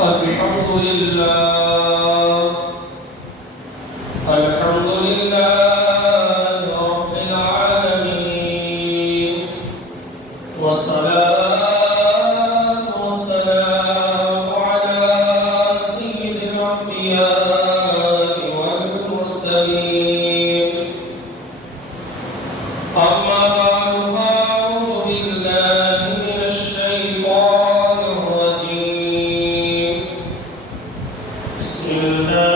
الحمد لله الحمد لله رب العالمين والصلاة والسلام على سيد الأنبياء والمرسلين أما بعد فأعوذ بالله من الشيطان الرجيم بسم الله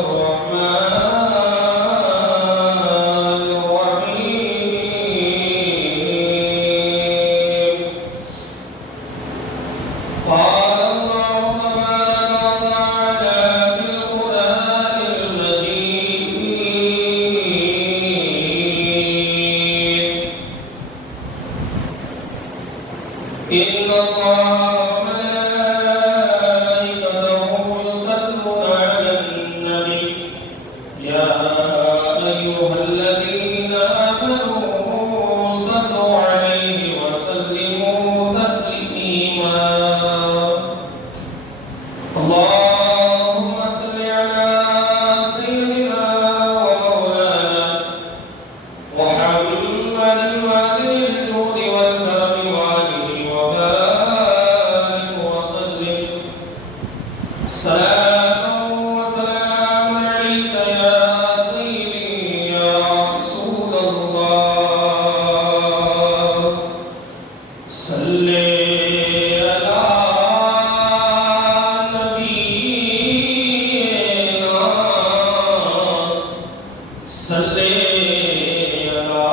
الرحمن الرحيم قال الله تبارك وتعالى في القرآن المجيد إن الله وملائكته يصلون على النبي يا أيها الذين آمنوا صلوا عليه وسلموا تسليما اللهم صل على سيدنا ومولانا محمد الوالد الجود والكرم وآله وبارك وسلم صلاة وسلام عليك يا سيدي يا رسول الله صل على نبينا صل على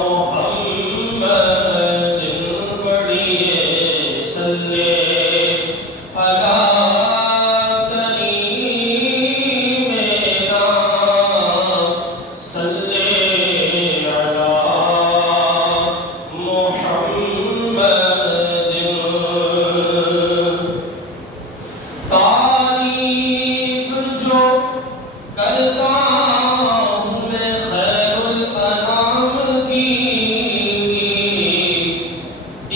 محمد البريء صل على كريمنا صل على محمد تعریف جو کرتا ہوں میں خیر الانام کی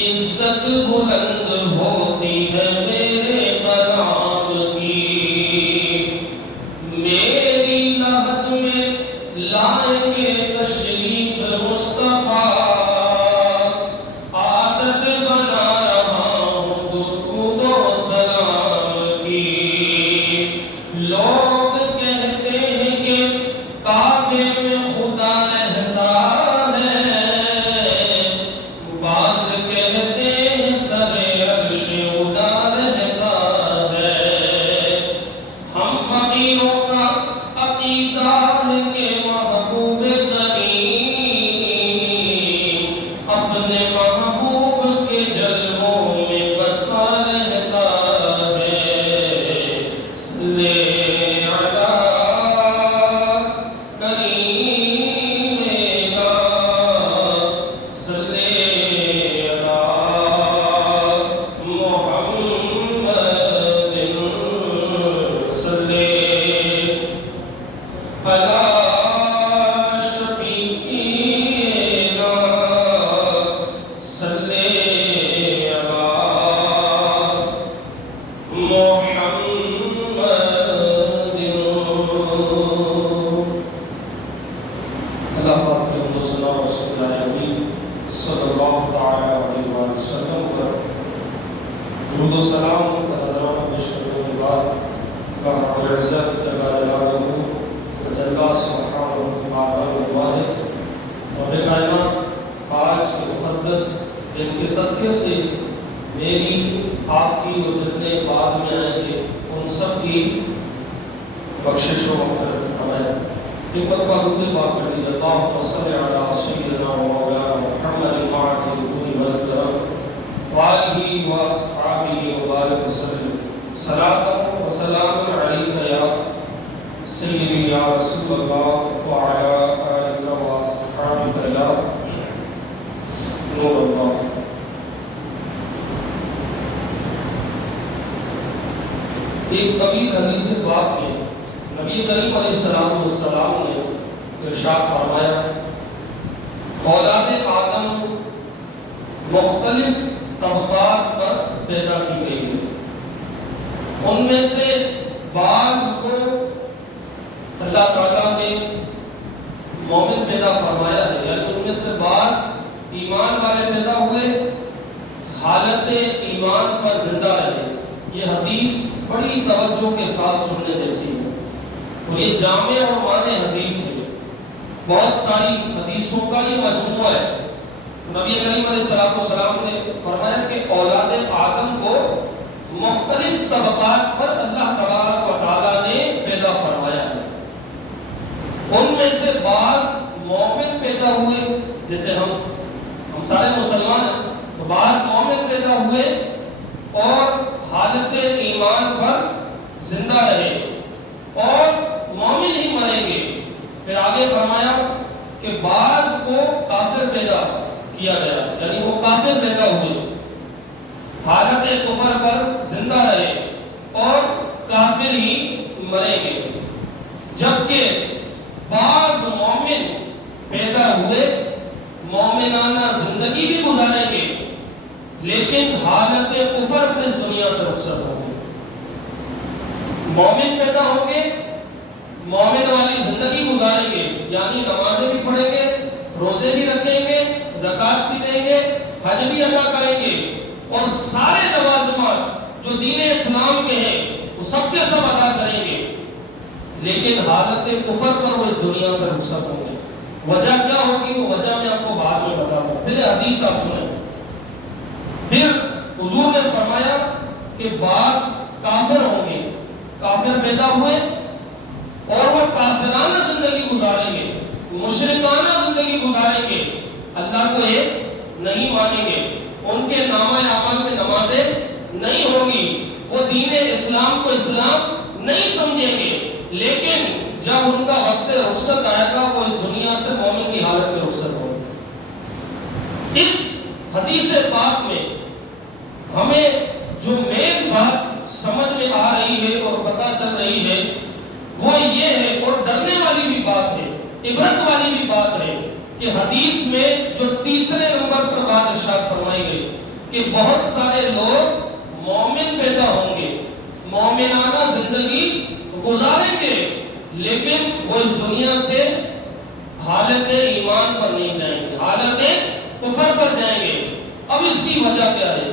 عزت بلند ہوتی ہے میرے کلام کی میری لحد میں لائیں گے تشریف مصطفیٰ عادت بنا رہا ہوں درود و سلام کی لوگ کہتے ہیں کہ کعبے میں خدا رہتا ہے بعض کہتے ہیں سر عرش اڑا رہتا ہے ہم فقیروں کا عقیدہ ہے کہ محبوب کریم اپنے محبوب کے جلووں میں بسا رہتا ہے صلی علی کریمنا صلی علی محمد صلی علی شفیعنا صلی علی محمد اللہ پاک کے حمد و ثنا و شکر نبی صلی اللہ تعالی علیہ وآلہ وسلم پر درود و سلام حضرات پیش کرنے کے بعد رب العزت جل جلالہ وجل سبحانہ وتعالی الواحد رب کائنات آج کے مقدس دن کے صدقے سے میری آپ کی اور جتنے بعد میں آئیں گے ان سب کی بخشش و مغفرت فرمائے ایک بار درود پاک پڑھ لیجیے اللہم صلی علی سیدنا و مولانا محمد وعلى الجود والکرم وآلہ واصحابہ وبارک وسلم صلاۃ و سلام علیک یا سیدی یا رسول اللہ وعلى آلہ واصحابہ یا نور اللہ ایک طویل حدیث پاک میں نبی کریم علیہ السلام نے ارشاد فرمایا اولاد آدم مختلف طبقات پر پیدا کی گئی ہے۔ ان میں سے بعض کو اللہ تعالیٰ نے مومن پیدا فرمایا ہے، یعنی ان میں سے بعض ایمان والے پیدا ہوئے، حالت ایمان پر زندہ رہے۔ یہ حدیث بڑی توجہ کے ساتھ سننے جیسی ہے اور یہ جامع اور مانع حدیث ہے، بہت ساری حدیثوں کا یہ مجموعہ ہے۔ نبی کریم علیہ السلام نے فرمایا کہ اولاد آدم کو مختلف طبقات پر اللہ تبارک و تعالیٰ نے پیدا فرمایا ہے۔ ان میں سے بعض مومن پیدا ہوئے، جیسے ہم سارے مسلمان ہیں، تو بعض مومن پیدا ہوئے اور حالت ایمان پر زندہ رہے اور مومن ہی مریں گے۔ پھر آگے فرمایا کہ بعض کو کافر پیدا کیا گیا، یعنی وہ کافر پیدا ہوئے، حالت کفر پر زندہ رہے اور کافر ہی مریں گے، جبکہ بعض مومن پیدا ہوئے، مومنانہ زندگی بھی گزاریں گے، لیکن حالت کفر پر اس دنیا سے رخصت ہوں گے۔ مومن پیدا ہوں گے، مومن والی زندگی گزاریں گے، یعنی نمازیں بھی پڑھیں گے، روزے بھی رکھیں گے، زکوٰۃ بھی دیں گے، حج بھی ادا کریں گے، اور سارے لوازمات جو دین اسلام کے ہیں وہ سب کے سب ادا کریں گے، لیکن حالت کفر پر وہ اس دنیا سے رخصت ہوں گے۔ وجہ کیا ہوگی؟ وہ وجہ میں آپ کو بعد میں بتاؤں گا، پھر حدیث آپ سنیں۔ پھر حضور نے فرمایا کہ بعض کافر ہوں گے، کافر پیدا ہوئے اور وہ کافرانہ زندگی گزاریں گے، مشرکانہ زندگی گزاریں گے، اللہ کو ایک نہیں مانیں گے، ان کے نامہ اعمال میں نمازیں نہیں ہوگی، وہ دین اسلام کو اسلام نہیں سمجھیں گے، لیکن جب ان کا وقت رخصت آئے گا وہ اس دنیا سے مومن کی حالت میں رخصت ہوگا۔ اس حدیث پاک میں ہمیں جو مین بات سمجھ میں آ رہی ہے اور پتہ چل رہی ہے وہ یہ ہے، اور ڈرنے والی بھی بات ہے، عبرت والی بھی بات ہے، کہ حدیث میں جو تیسرے نمبر پر بات ارشاد فرمائی گئی کہ بہت سارے لوگ مومن پیدا ہوں گے، مومنانہ زندگی گزاریں گے، لیکن وہ اس دنیا سے حالت ایمان پر نہیں جائیں گے، حالت کفر پر جائیں گے۔ اب اس کی وجہ کیا ہے؟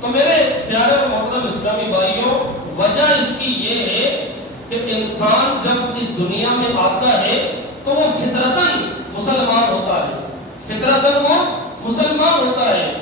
تو میرے پیارے اور محترم اسلامی بھائیوں، وجہ اس کی یہ ہے کہ انسان جب اس دنیا میں آتا ہے تو وہ فطرتاً مسلمان ہوتا ہے، فطرتاً وہ مسلمان ہوتا ہے،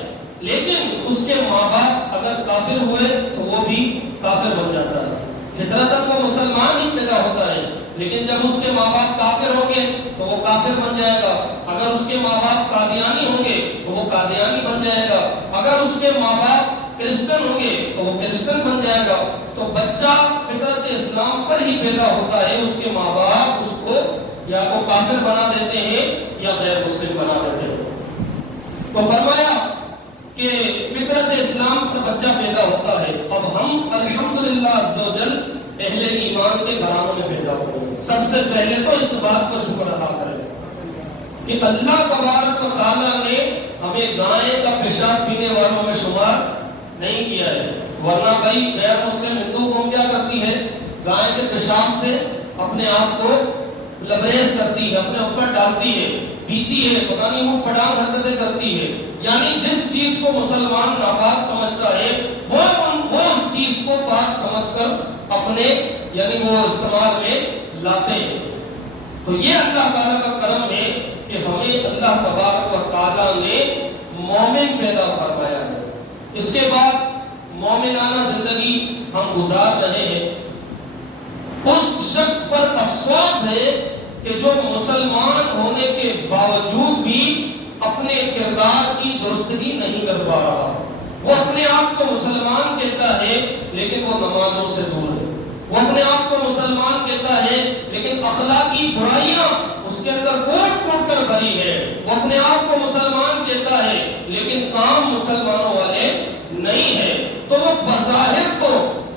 لیکن اس کے ماں باپ اگر کافر ہوئے تو وہ بھی کافر بن جاتا ہے۔ فطرتاً وہ مسلمان ہی پیدا ہوتا ہے، لیکن جب اس کے ماں باپ کافر ہوں گے تو وہ کافر بن جائے گا، اگر اس کے ماں باپ قادیانی ہوں گے تو وہ قادیانی بن جائے گا، اگر اس کے ماں باپ کرسچن ہوں گے تو وہ کرسچن بن جائے گا۔ تو بچہ فطرت اسلام پر ہی پیدا ہوتا ہے، اس کے ماں باپ اس کو یا تو کافر بنا دیتے ہیں یا غیر مسلم بنا دیتے ہیں۔ تو فرمایا کہ فطرت اسلام پر بچہ پیدا ہوتا ہے۔ اب ہم الحمدللہ عز و جل اہل ایمان کے گھرانوں میں پیدا ہوئے ہیں۔ سب سے پہلے تو اس بات پر شکر ادا کریں کہ اللہ تبارک و تعالیٰ نے ہمیں گائے کا پیشاب پینے والوں میں شمار نہیں کیا ہے، ورنہ بھائی غیر مسلم ہندو قوم کیا کرتی ہے؟ گائے کے پیشاب سے اپنے آپ کو لبریز کرتی ہے، اپنے اوپر ڈالتی ہے، پیتی ہے، پتہ نہیں وہ پڑاؤ حرکتیں کرتی ہے، یعنی جس چیز کو مسلمان ناپاک سمجھتا ہے وہ اس چیز کو پاک سمجھ کر اپنے یعنی وہ استعمال میں لاتے ہیں۔ تو یہ اللہ تعالیٰ کا کرم ہے کہ ہمیں اللہ تبارک و تعالیٰ نے مومن پیدا فرمایا ہے۔ اس کے بعد مومنانہ زندگی ہم گزار رہے ہیں۔ اس شخص پر افسوس ہے کہ جو مسلمان ہونے کے باوجود بھی اپنے کردار کی درستگی نہیں کر پا رہا، وہ اپنے آپ کو مسلمان کہتا ہے لیکن وہ نمازوں سے دور ہے، وہ اپنے آپ کو مسلمان کہتا ہے لیکن اخلاقی برائیاں اس کے اندر کوٹ کوٹ کر بھری ہے، وہ اپنے آپ کو مسلمان کہتا ہے لیکن کام مسلمانوں والے نہیں ہے، تو وہ بظاہر تو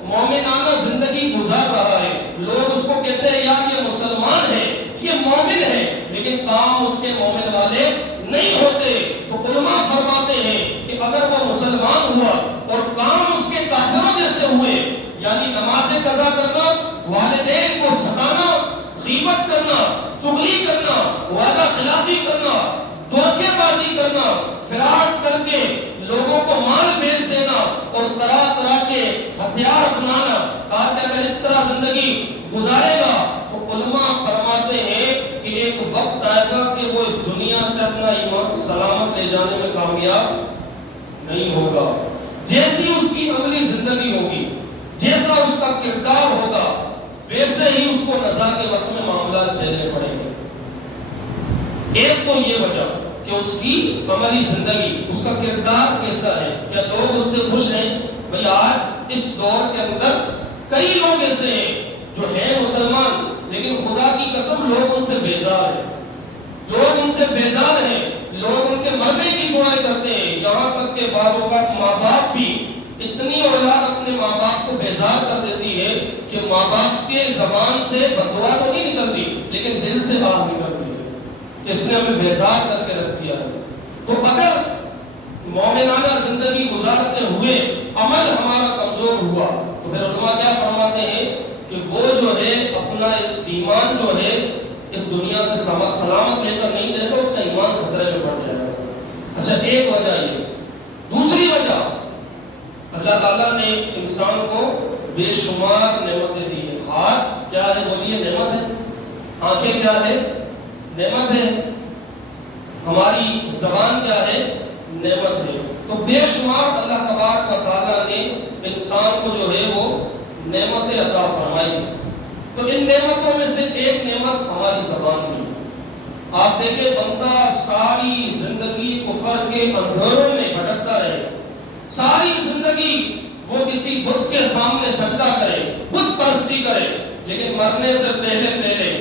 مومنانہ زندگی گزار رہا ہے، لوگ اس کو کہتے ہیں یار یہ مسلمان ہے، یہ مومن ہے، لیکن کام اس کے مومن والے نہیں ہوتے۔ تو علماء فرماتے ہیں کہ اگر وہ مسلمان ہوا اور کام اس یعنی نماز قضا کرنا، والدین کو ستانا، غیبت کرنا، چغلی کرنا، وعدہ خلافی کرنا، دھوکے بازی کرنا، فراڈ کر کے لوگوں کو مال بیچ دینا اور طرح طرح کے ہتھیار اپنانا، کہا کہ اگر اس طرح زندگی گزارے گا تو علماء فرماتے ہیں کہ ایک وقت آئے گا کہ وہ اس دنیا سے اپنا ایمان سلامت لے جانے میں کامیاب نہیں ہوگا۔ جیسی اس کی عملی زندگی ہوگی، جیسا اس کا کردار ہوگا، ویسے ہی اس کو نزا کے وقت میں معاملات جھیلنے پڑیں گے۔ ایک تو یہ وجہ کہ اس کی عملی زندگی، اس کا کردار کیسا ہے، کیا لوگ اس سے خوش ہیں؟ بھئی آج اس دور کے اندر کئی لوگ ایسے ہیں جو ہیں مسلمان لیکن خدا کی قسم لوگ ان سے بیزار ہیں، لوگ ان سے بیزار ہیں، لوگ ان کے مرنے کی دعائیں کرتے ہیں، یہاں تک کہ بعض اوقات ماں باپ بھی اتنی اولاد اپنے ماں باپ کو بیزار کر دیتی ہے کہ ماں باپ کے زبان سے بددعا تو نہیں نکلتی لیکن دل سے بات نکلتی ہے کہ اس نے ہمیں بیزار کر کے رکھ دیا ہے۔ تو اگر مومنانہ زندگی گزارتے ہوئے عمل ہمارا کمزور ہوا تو پھر علماء کیا فرماتے ہیں کہ وہ جو ہے اپنا ایمان جو ہے اس دنیا سے سلامت لے کر نہیں دے گا، اس کا ایمان خطرے میں پڑ جائے گا۔ اچھا ایک وجہ یہ، دوسری وجہ اللہ تعالیٰ نے انسان کو بے شمار نعمتیں دی ہیں۔ ہاتھ کیا ہے؟ بولیے نعمت ہے۔ آنکھیں کیا ہے؟ نعمت ہے۔ ہماری زبان کیا ہے؟ نعمت ہے۔ تو بے شمار اللہ تبارک و تعالیٰ نے انسان کو جو ہے وہ نعمتیں عطا فرمائی۔ تو ان نعمتوں میں سے ایک نعمت ہماری زبان بھی ہے۔ آپ دیکھیں بندہ ساری زندگی کفر کے اندھیروں میں بھٹکتا رہے، ساری زندگی وہ کسی بت کے سامنے سجدہ کرے، بت پرستی کرے، لیکن مرنے سے پہلے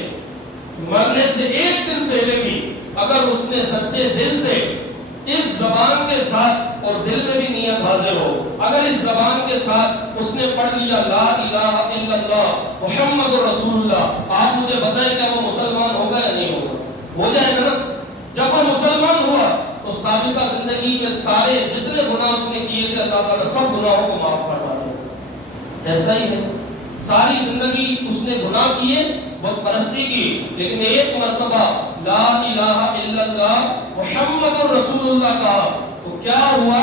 مرنے سے ایک دن پہلے بھی اگر اس نے سچے دل سے اس زبان کے ساتھ اور دل میں بھی نیت حاضر ہو، اگر اس زبان کے ساتھ اس نے پڑھ لیا لا الہ الا اللہ محمد رسول اللہ، آپ مجھے بتائیں کہ وہ مسلمان ہوگا یا نہیں ہوگا؟ ہو جائے گا نا۔ جب وہ مسلمان ہوا تو سابقہ زندگی کے سارے جتنے گناہ اس نے کیے تھے اللہ تعالیٰ سب گناہوں کو معاف فرما دیا۔ ایسا ہی ہے، ساری زندگی اس نے گناہ کیے، بت پرستی کی، لیکن ایک مرتبہ لا الہ الا اللہ محمد رسول اللہ کہا تو کیا ہوا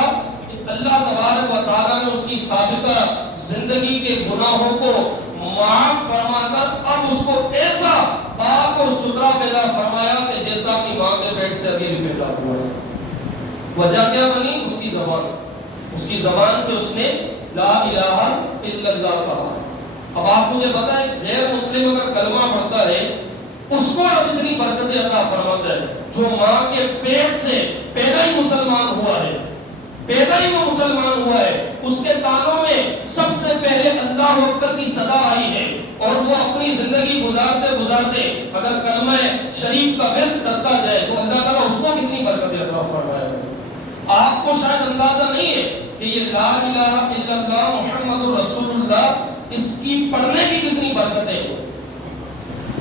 کہ اللہ تبارک و تعالیٰ نے اس کی سابقہ زندگی کے گناہوں کو معاف فرما کر اب اس کو ایسا پاک اور ستھرا پیدا فرمایا کہ جیسا کہ ماں کے پیٹ سے ابھی بھی پیدا ہوا ہے۔ وجہ کیا بنی؟ اس کی زبان، اس کی زبان سے اس نے لا الہ الا اللہ کہا۔ اب آپ مجھے بتائیں غیر مسلم اگر کلمہ پڑھتا ہے اس کو رب اتنی برکتیں عطا فرماتا ہے جو ماں کے پیٹ سے پیدا ہی مسلمان ہوا ہے، پیدا ہی وہ مسلمان ہوا ہے، اس کے کانوں میں سب سے پہلے اللہ اکبر کی صدا آئی ہے اور وہ اپنی زندگی گزارتے گزارتے اگر کلمہ شریف کا ورد کرتا جائے تو اللہ تعالیٰ اس کو کتنی برکتیں عطا فرمائے گا۔ آپ کو شاید اندازہ نہیں ہے کہ یہ لا الہ الا اللہ محمد رسول اللہ اس کی پڑھنے کی کتنی برکتیں ہیں۔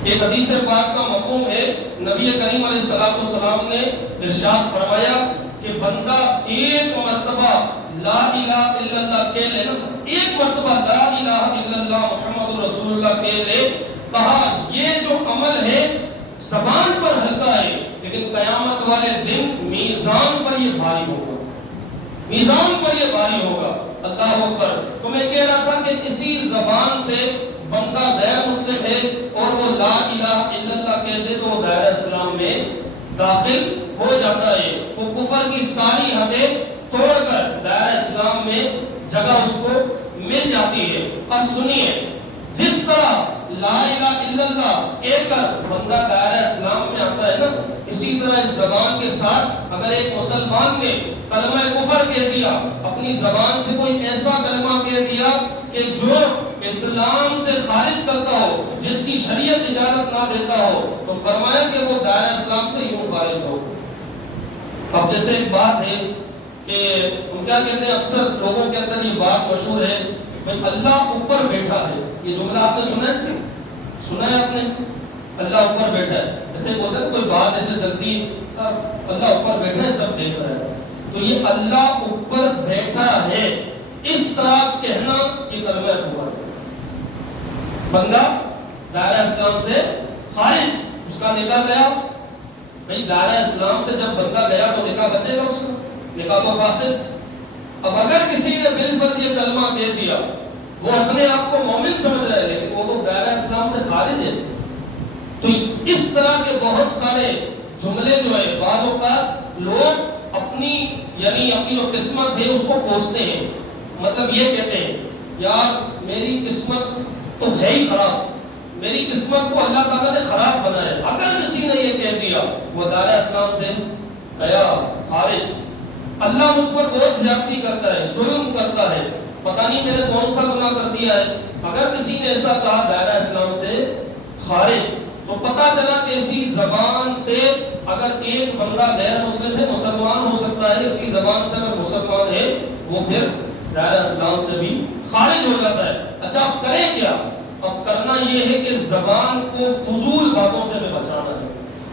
ایک حدیث پاک کا مفہوم ہے، نبی کریم علیہ السلام نے ارشاد فرمایا کہ بندہ ایک مرتبہ لا الہ الا اللہ کہہ لے نا، ایک مرتبہ لا الہ الا اللہ محمد رسول اللہ کہہ لے، کہا یہ جو عمل ہے زبان پر ہلکا ہے لیکن قیامت والے دن میزان پر یہ بھاری ہوگا، میزان پر یہ بھاری ہوگا۔ اللہ اکبر۔ تو میں کہہ رہا تھا کہ اسی زبان سے بندہ غیر مسلم ہے اور وہ لا الہ الا اللہ کہتے تو وہ دائرہ اسلام میں داخل ہو جاتا ہے، وہ کفر کی ساری حدیں توڑ کر دائرہ اسلام میں جگہ اس کو مل جاتی ہے۔ اب سنیے، جس طرح لا الہ الا اللہ کہہ کر بندہ دائرہ اسلام میں آتا ہے نا، اسی طرح اس زبان کے ساتھ اگر ایک مسلمان نے کلمہ کفر کہہ دیا، اپنی زبان سے کوئی ایسا کلمہ کہہ دیا کہ جو اسلام سے خارج کرتا ہو، جس کی شریعت اجازت نہ دیتا ہو، تو فرمایا کہ وہ دائرہ اسلام سے یوں خارج ہو۔ اب جیسے ایک بات ہے کہ ہم کیا کہتے ہیں، اکثر لوگوں کے اندر یہ بات مشہور ہے کہ اللہ اوپر بیٹھا ہے۔ یہ جملہ آپ نے سنا ہے آپ نے؟ اللہ اوپر بیٹھا ہے، ایسے بولتے ہیں کوئی بات ایسے چلتی ہے، اللہ اوپر بیٹھا ہے سب دیکھ رہا ہے، تو یہ اللہ اوپر بیٹھا ہے اس طرح کہنا یہ کلمہ کفر ہے۔ بندہ دائرہ اسلام سے خارج، اس کا نکاح گیا. بھئی دائرہ اسلام سے جب بندہ گیا تو نکاح بچے گا اس کا؟ نکاح تو فاسد. اب اگر کسی نے بالفرض یہ کلمہ دے دیا، وہ اپنے آپ کو مومن سمجھ رہا ہے لیکن وہ تو دائرہ اسلام سے خارج ہے. تو اس طرح کے بہت سارے جملے جو ہے بعض اوقات لوگ اپنی اپنی جو قسمت ہے اس کو کوستے ہیں. مطلب یہ کہتے ہیں یار میری قسمت تو ہے ہی خراب، میری قسمت کو اللہ تعالیٰ نے خراب بنایا. اگر کسی نے یہ کہہ دیا وہ دائرہ اسلام سے گیا خارج. اللہ مجھ پر بہت زیادتی کرتا ہے، ظلم کرتا ہے، پتہ نہیں میں نے کون سا گناہ کر دیا ہے. اگر کسی نے ایسا کہا دائرہ اسلام سے خارج، تو پتہ چلا کہ اسی زبان سے اگر ایک بندہ غیر مسلم ہے مسلمان ہو سکتا ہے، اسی زبان سے اگر مسلمان ہے وہ پھر دائرہ اسلام سے بھی خارج ہو جاتا ہے. اچھا اب کریں کیا؟ اب کرنا یہ ہے کہ زبان کو فضول باتوں سے ہمیں بچانا ہے.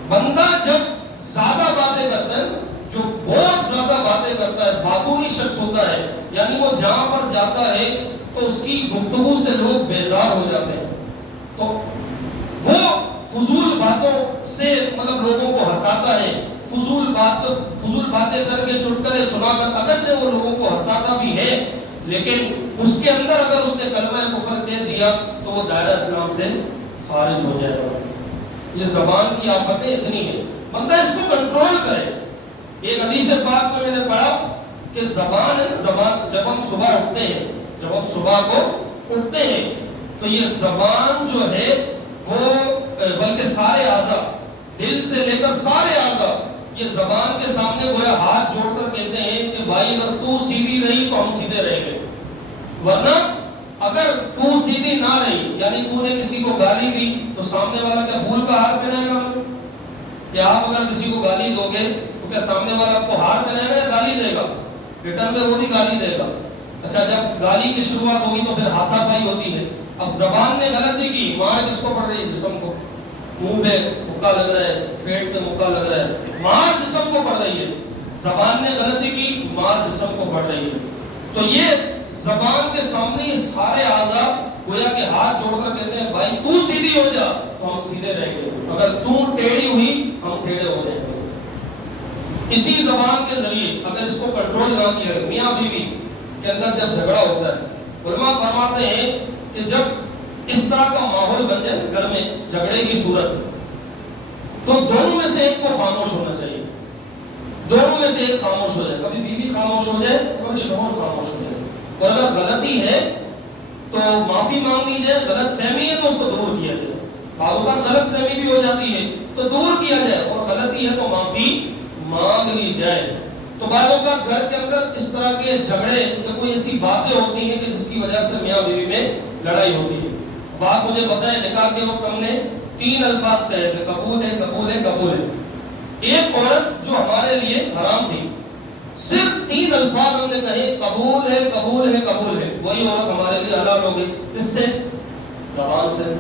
بندہ جب زیادہ باتیں کرتا ہے، جو بہت زیادہ باتیں کرتا ہے، باتونی شخص ہوتا ہے، یعنی وہ جہاں پر جاتا ہے تو اس کی گفتگو سے لوگ بیزار ہو جاتے ہیں. تو وہ فضول باتوں سے مطلب لوگوں کو ہنساتا ہے، فضول باتیں کر کے چٹکلے سنا کر اگرچہ وہ لوگوں کو ہنساتا بھی ہے، لیکن اس کے اندر اگر اس نے کلمہ کفر کہہ دیا تو وہ دائرہ اسلام سے خارج ہو جائے گا. یہ زبان کی آفتیں اتنی ہیں، بندہ اس کو کنٹرول کرے. ایک حدیث پاک میں نے پڑھا کہ زبان جب ہم صبح اٹھتے ہیں، جب ہم صبح کو اٹھتے ہیں تو یہ زبان جو ہے وہ بلکہ سارے اعضاء، دل سے لے کر سارے اعضاء، یہ زبان کے سامنے گویا ہاتھ جوڑ کر کہتے ہیں کہ بھائی اگر تو سیدھی رہی تو ہم سیدھے رہیں گے، ورنہ اگر تو سیدھی نہ رہی، یعنی تو نے کسی کو گالی دی تو سامنے والا کیا بھول کا ہار پہنائے گا؟ کہ آپ اگر کسی کو گالی دو گے تو کیا سامنے والا آپ کو ہار پہنائے گا یا گالی دے گا؟ ریٹرن میں وہ بھی گالی دے گا. اچھا جب گالی کی شروعات ہوگی تو پھر ہاتھا پائی ہوتی ہے. اب زبان نے غلطی کی، مار کس کو پڑ رہی ہے؟ جسم کو. منہ پہ مکہ لگ رہا ہے، پیٹ پہ مکہ لگ رہا ہے، مار جسم کو پڑ رہی ہے. زبان نے غلطی کی، مار جسم کو پڑ رہی ہے. تو یہ زبان کے سامنے یہ سارے اعضاء گویا کہ ہاتھ جوڑ کر کہتے ہیں بھائی تو سیدھی ہو جا تو ہم سیدھے رہیں گے، اگر تو ٹیڑھی ہوئی ہم ٹیڑھے ہو جائیں گے. اسی زبان کے ذریعے اگر اس کو کنٹرول نہ کیا گیا، میاں بیوی کے اندر جب جھگڑا ہوتا ہے، علماء فرماتے ہیں کہ جب اس طرح کا ماحول بن جائے گھر میں جھگڑے کی صورت، تو دونوں میں سے ایک کو خاموش ہونا چاہیے. دونوں میں سے ایک خاموش ہو جائے، کبھی بیوی خاموش ہو جائے کبھی شوہر خاموش ہو جائے. اور اگر غلطی ہے تو معافی مانگ لی جائے، غلط فہمی ہے تو اس کو دور کیا جائے. بعض اوقات غلط فہمی بھی ہو جاتی ہے تو دور کیا جائے، اور غلطی ہے تو معافی مانگ لی جائے. تو بعض اوقات گھر کے اندر اس طرح کے جھگڑے یا کوئی ایسی باتیں ہوتی ہیں کہ جس کی وجہ سے میاں بیوی میں لڑائی ہوتی ہے. بات مجھے پتہ ہے نکاح کے وقت ہم نے 3 الفاظ کہے تھے، قبول ہے قبول ہے قبول ہے. ایک عورت جو ہمارے لیے حرام تھی، صرف 3 الفاظ ہم نے کہے، قبول ہے قبول ہے قبول ہے، وہی عورت ہمارے لیے حلال ہو گئی. کس سے؟ زبان سے.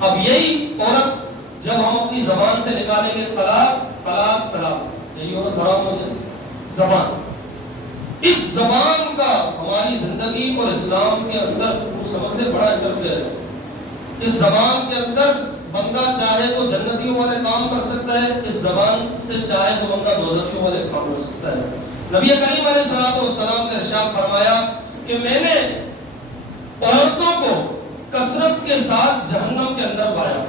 اب یہی عورت جب ہم اپنی زبان سے نکالیں گے طلاق طلاق طلاق، یہی عورت حرام ہو جائے. زبان، اس زبان کا ہماری زندگی اور اسلام کے اندر سمجھنے بڑا انٹرفیئر ہے. اس زبان کے اندر بندہ چاہے تو جنتیوں والے کام کر سکتا ہے، اس زبان سے چاہے تو بندہ دوزخیوں والے کام کر سکتا ہے. نبی کریم علیہ الصلوۃ والسلام نے ارشاد فرمایا کہ میں نے عورتوں کو کثرت کے ساتھ جہنم کے اندر پایا،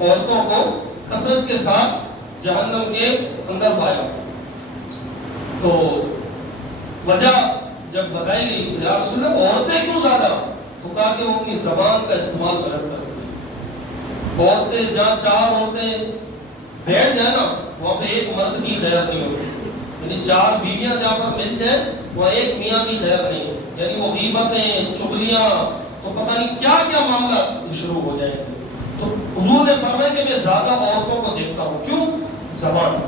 عورتوں کو کثرت کے ساتھ جہنم کے اندر پایا. تو وجہ جب بتائی گئی یا رسول اللہ عورتیں کیوں زیادہ؟ تو کہا کہ وہ اپنی زبان کا استعمال غلط کرتی ہیں. عورتیں جہاں 4 عورتیں بیٹھ جائیں نا وہاں پہ ایک مرد کی خیر نہیں ہوتی، یعنی 4 بیویاں جہاں پر مل جائیں وہ ایک میاں کی خیر نہیں ہے، یعنی وہ غیبتیں چغلیاں تو پتہ نہیں کیا کیا معاملات شروع ہو جائیں گے. تو حضور نے فرمایا کہ میں زیادہ عورتوں کو دیکھتا ہوں. کیوں؟ زبان.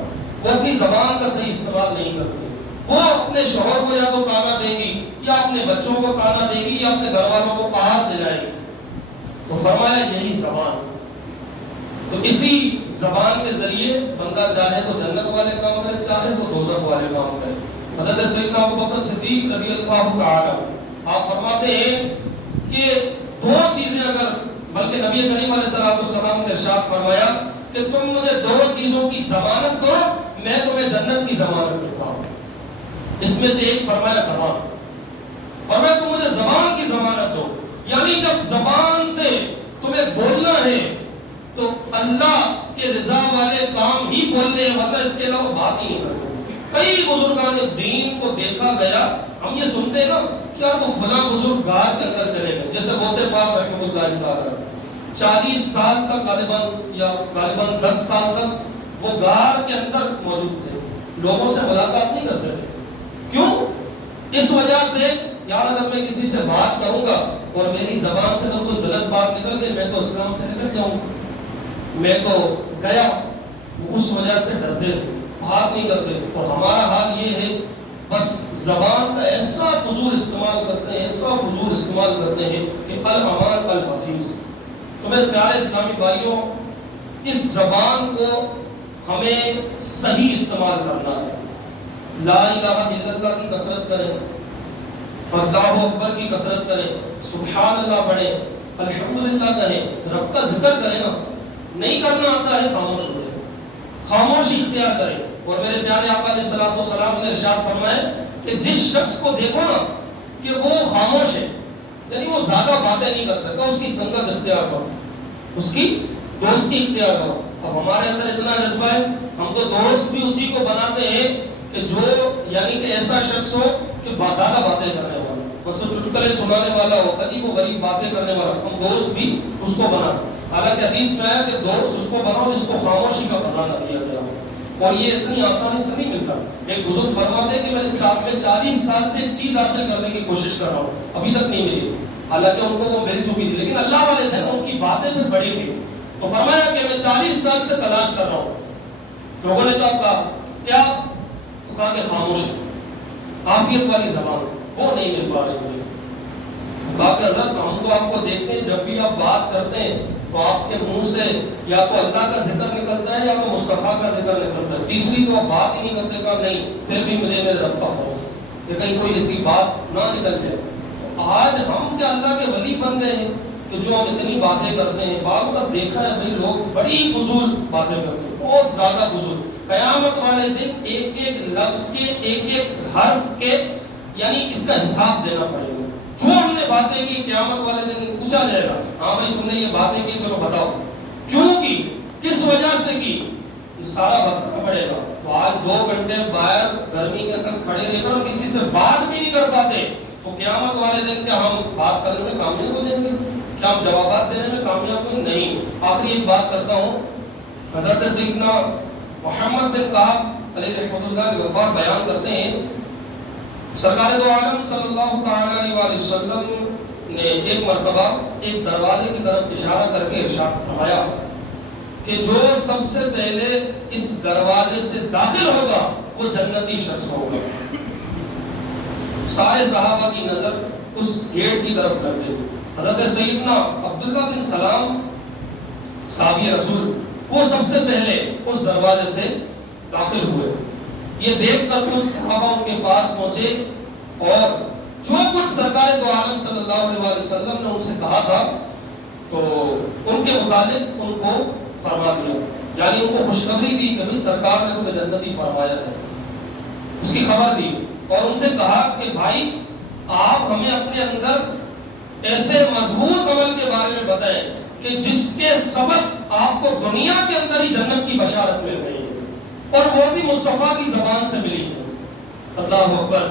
وہ اپنی زبان کا صحیح استعمال نہیں کرتی. وہ اپنے شوہر کو یا تو تانا دے گی یا اپنے بچوں کو تانا دے گی یا اپنے گھر والوں کو پہاڑ دلائے گی. تو فرمایا یہی زبان. تو اسی زبان کے ذریعے بندہ چاہے تو جنت والے کام کرے، چاہے تو دوزخ والے کام کرے. حضرت سیدنا ابوبکر صدیق رضی اللہ تعالی آپ فرماتے ہیں کہ 2 چیزیں اگر بلکہ نبی کریم علیہ السلام نے ارشاد فرمایا کہ تم مجھے دو چیزوں کی ضمانت دو، میں تمہیں جنت کی ضمانت دیتا ہوں۔ اس میں سے ایک فرمایا زبان، اور میں تم مجھے زبان کی ضمانت دو، یعنی جب زبان سے تمہیں بولنا ہے تو اللہ کے رضا والے کام ہی بولنے ہیں، ورنہ اس کے علاوہ بات ہی نہیں کرتے۔ کئی بزرگان دین کو دیکھا گیا، ہم یہ سنتے ہیں نا کہ وہ فلاں بزرگ غار کے اندر چلے گئے، جیسے غوث پاک رحمۃ اللہ تعالی 40 سال تک غالباً 10 سال تک وہ غار کے اندر موجود تھے، لوگوں سے ملاقات نہیں کرتے تھے۔ کیوں؟ اس وجہ سے یار اگر میں کسی سے بات کروں گا اور میری زبان سے اگر کوئی غلط بات نکل گئی، میں تو اسلام سے نکل جاؤں گا، میں تو گیا۔ اس وجہ سے ڈرتے تھے، بات نہیں کرتے۔ اور ہمارا حال یہ ہے، بس زبان کا ایسا فضول استعمال کرتے ہیں، ایسا فضول استعمال کرتے ہیں کہ الامان الحفیظ۔ تو میرے پیارے اسلامی بھائیوں، اس زبان کو ہمیں صحیح استعمال کرنا ہے۔ لا الہ الا اللہ کی کثرت کریں، اللہ اکبر کی کثرت کریں، سبحان اللہ پڑھیں، الحمدللہ کہیں، رب کا ذکر کریں نا۔ نہیں کرنا آتا ہے خاموش ہو جائیں، خاموشی اختیار کریں۔ اور میرے پیارے آقا علیہ السلام نے ارشاد فرمایا کہ جس شخص کو دیکھو نا کہ وہ خاموش ہے، یعنی وہ زیادہ باتیں نہیں کرتا، کہ اس کی سنگت اختیار کرو، اس کی دوستی اختیار کرو۔ اب ہمارے اندر اتنا جذبہ ہے، ہم تو دوست بھی اسی کو بناتے ہیں کہ جو یعنی کہ ایسا شخص ہو کہ زیادہ باتیں کرنے والا، بس وہ چٹکلے سنانے والا ہو، عجیب و غریب باتیں کرنے والا، ہم دوست بھی اس کو بناتے۔ حالانکہ حدیث میں ہے کہ دوست اس کو بناؤ جس کو خاموشی کا خزانہ دیا گیا ہو، اور یہ اتنی آسانی سے نہیں ملتا۔ ایک بزرگ فرماتے ہیں کہ میں 40 سال سے ایک چیز حاصل کرنے کی کوشش کر رہا ہوں، ابھی تک نہیں ملی، حالانکہ ان کو وہ مل چکی تھی، لیکن اللہ والے تھے نا، ان کی باتیں پھر بڑی تھی۔ تو فرمایا کہ میں 40 سال سے تلاش کر رہا ہوں۔ لوگوں نے کہا کیا؟ تو کہا کہ خاموش ہے، عافیت والی زبان، وہ نہیں مل پا رہی۔ کہا کہ حضرت ہم تو آپ کو دیکھتے ہیں جب بھی آپ بات کرتے ہیں تو آپ کے منہ سے یا تو اللہ کا ذکر نکلتا ہے یا تو مصطفیٰ کا ذکر نکلتا ہے، تیسری تو آپ بات ہی نہیں کرتے۔ کہا نہیں، پھر بھی مجھے میرے رب کا خوف ہے کہ کہیں کوئی ایسی بات نہ نکل جائے۔ آج ہم کیا اللہ کے ولی بن گئے ہیں کہ جو ہم اتنی باتیں کرتے ہیں؟ بعض کا دیکھا ہے بھائی، لوگ بڑی فضول باتیں کرتے ہیں، بہت زیادہ فضول۔ قیامت والے دن ایک ایک لفظ کے، ایک ایک حرف کے یعنی اس کا حساب دینا پڑے گا۔ جو ہم نے باتیں کی قیامت والے دن پوچھا جائے گا، ہاں بھائی تم نے یہ باتیں کی، چلو بتاؤ کیوں کی، کس وجہ سے کی، یہ سارا بتانا پڑے گا۔ تو آج 2 گھنٹے باہر گرمی کے اندر کھڑے رہ کر ہم کسی سے بات بھی نہیں کر پاتے، تو قیامت والے دن کیا ہم بات کرنے میں کامیاب ہو جائیں گے؟ کیا ہم جوابات دینے میں کامیاب ہوئے؟ نہیں۔ آخری ایک بات کرتا ہوں، حضرت سیدنا محمد بن کعب علیہ رحمۃ اللہ غفار بیان کرتے ہیں، سرکار دو عالم صلی اللہ تعالی علیہ وآلہ وسلم نے ایک مرتبہ ایک دروازے کی طرف اشارہ کر کے ارشاد فرمایا کہ جو سب سے پہلے اس دروازے سے داخل ہوگا وہ جنتی شخص ہوگا۔ سارے صحابہ کی نظر اس گیٹ کی طرف لگ گئی۔ حضرت سیدنا عبداللہ بن سلام صحابی رسول، وہ سب سے پہلے اس دروازے سے داخل ہوئے۔ یہ دیکھ کر کچھ صحابہ ان کے پاس پہنچے اور جو کچھ سرکار دو عالم صلی اللہ علیہ وسلم نے ان سے کہا تھا تو ان کے متعلق ان کو فرما دیا، یعنی ان کو خوشخبری دی کہ سرکار نے تمہیں جنتی فرمایا ہے، اس کی خبر دی، اور ان سے کہا کہ بھائی آپ ہمیں اپنے اندر ایسے مضبوط عمل کے بارے میں بتائیں کہ جس کے سبب آپ کو دنیا کے اندر ہی جنت کی بشارت مل گئی ہے، اور وہ بھی مصطفیٰ کی زبان سے ملی ہے۔ اللہ اکبر۔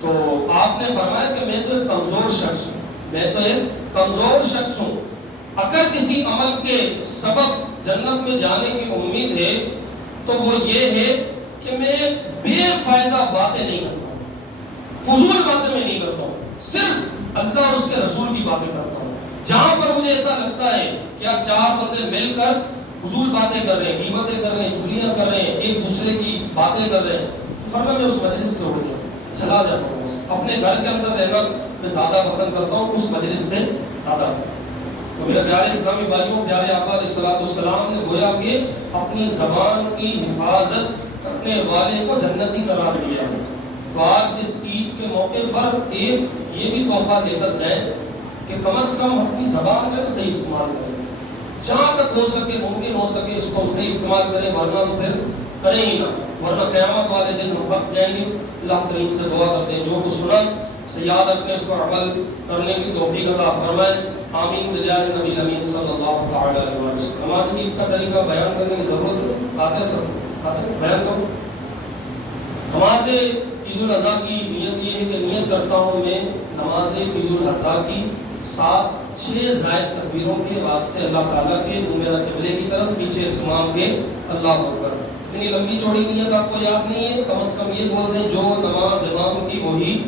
تو آپ نے فرمایا کہ میں تو ایک کمزور شخص ہوں، میں تو ایک کمزور شخص ہوں، اگر کسی عمل کے سبب جنت میں جانے کی امید ہے تو وہ یہ ہے کہ میں بے فائدہ باتیں نہیں کرتا ہوں، فضول باتیں میں نہیں کرتا ہوں، صرف اللہ اور اس کے رسول کی باتیں کرتا ہوں۔ جہاں پر مجھے ایسا لگتا ہے کہ آپ 4 بندے مل کر فضول باتیں کر رہے ہیں، غیبتیں کر رہے ہیں، چغلیاں کر رہے ہیں، ایک دوسرے کی باتیں کر رہے ہیں، فرمایا میں اس مجلس سے اٹھ جاتا ہوں، چلا جاتا ہوں، اپنے گھر کے اندر رہنا میں زیادہ پسند کرتا ہوں اس مجلس سے زیادہ۔ تو میرے پیارے اسلامی بھائیوں، پیارے آقا علیہ السلام نے گویا کہ اپنی زبان کی حفاظت کرنے والے کو جنتی قرار دیا ہے۔ تو آج اس عید کے موقع پر ایک یہ بھی تحفہ دے کر جائیں کہ کم از کم اپنی زبان کا صحیح استعمال کریں، جہاں تک ہو سکے ممکن ہو سکے اس کو ہم صحیح استعمال کریں، ورنہ تو پھر کریں ہی نہ، ورنہ قیامت والے دن ہم پھنس جائیں گے۔ اللہ کریم سے دعا کرتے ہیں جو کچھ سنا سے یاد رکھنے، اس کو عمل کرنے کی توفیق عطا فرمائے، آمین بجائے نبی امین صلی اللہ علیہ وسلم۔ نماز عید کا طریقہ بیان کرنے کی ضرورت آتے سب آتے بیان کرو۔ نماز عید الاضحیٰ کی نیت یہ ہے کہ نیت کرتا ہوں میں نماز عید الاضحیٰ کی 7-6 زائد تکبیروں کے واسطے اللہ تعالیٰ کے، تو میرا قبلے کی طرف، پیچھے امام کے، اللہ اکبر۔ اتنی لمبی چوڑی نیت آپ کو یاد نہیں ہے، کم از کم یہ بول دیں جو نماز امام کی وہی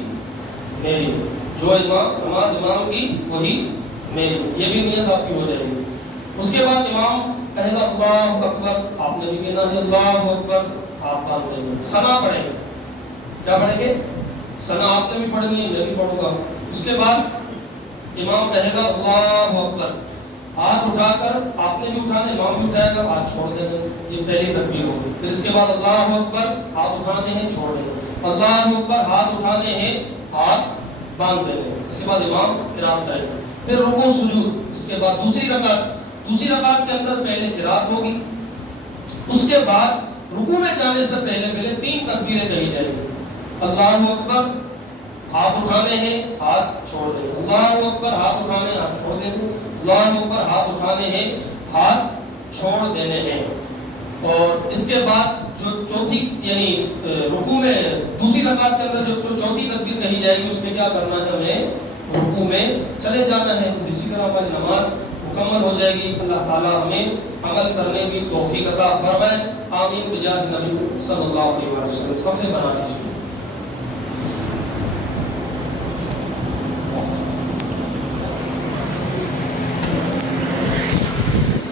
میری، جو نماز امام کی وہی میری، یہ بھی نیت آپ کی ہو جائے گی۔ اس کے بعد امام کہے گا اللہ اکبر، آپ نے بھی کہنا ہے اللہ اکبر، آپ کا پڑھیں گے، ثنا پڑھیں گے۔ کیا پڑھیں گے؟ ثنا آپ نے بھی پڑھنی ہے، میں بھی پڑھوں گا۔ اس کے بعد امام کہے گا اللہ اکبر، ہاتھ اٹھا کر آپ نے بھی اٹھانے، امام بھی اٹھائے گا، ہاتھ چھوڑ دیں گے، یہ پہلی تکبیر ہوگی۔ پھر اس کے بعد اللہ اکبر، ہاتھ اٹھانے ہیں، چھوڑ دیں گے، اللہ اکبر، ہاتھ اٹھانے ہیں، ہاتھ باندھ دیں گے۔ اس کے بعد امام قرات کرے گا، پھر رکوع سجود۔ اس کے بعد دوسری رکعت کے اندر پہلے قرات ہوگی، اس کے بعد رکوع میں جانے سے پہلے 3 تکبیریں کہی جائیں گی۔ اللہ اکبر، ہاتھ اٹھانے ہیں، ہاتھ چھوڑ دیں گے، اللہ اکبر، ہاتھ اٹھانے ہیں، ہاتھ چھوڑ دیں گے، اللہ اکبر، ہاتھ اٹھانے ہیں، ہاتھ چھوڑ دینے ہیں۔ اور اس کے بعد جو چوتھی یعنی رکوع میں دوسری رکعت کے اندر جو چوتھی تکبیر کہی جائے گی، اس میں کیا کرنا ہے، ہمیں رکوع میں چلے جانا ہے۔ اسی طرح ہماری نماز مکمل ہو جائے گی۔ اللہ تعالیٰ ہمیں عمل کرنے کی توفیق عطا فرمائے، آمین بجاہ نبی صلی اللہ علیہ وسلم۔ صفحے بنا لیجیے۔